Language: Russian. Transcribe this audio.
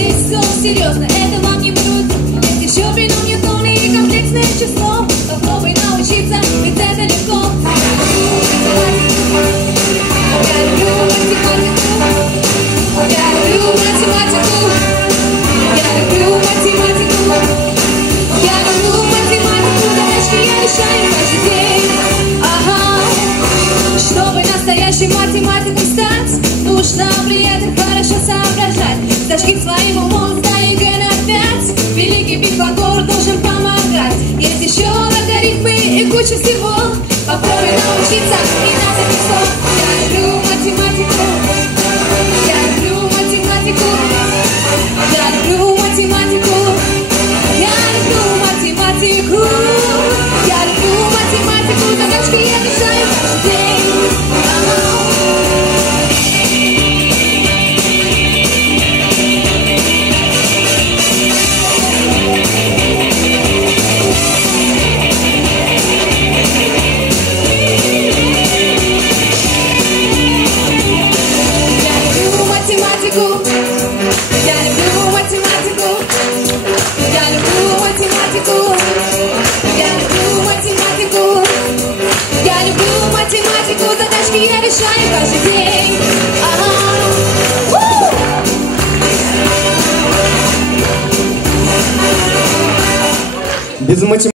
здесь все серьезно, это вам не врут. Есть еще при нем неполное и комплексное число. Попробуй научиться, ведь это легко. Я люблю математику. Я люблю математику. Я люблю математику. Я люблю математику. Задачки я решаю каждый день. Ага. Чтобы настоящим математиком стать, нужно при этом хорошо соображать. Зажги своим умом, сдай ЕГЭ на 5. Великий Пифагор должен помогать. Есть еще логарифмы и куча всего. Попробуй научиться и на записок. Я люблю математику. Я люблю математику. Я люблю математику. Я люблю математику. Я люблю математику. Задачки я решаю каждый день. Я люблю математику. Я люблю математику. Я люблю математику. Я люблю математику. Задачки я решаю каждый день. Без математики.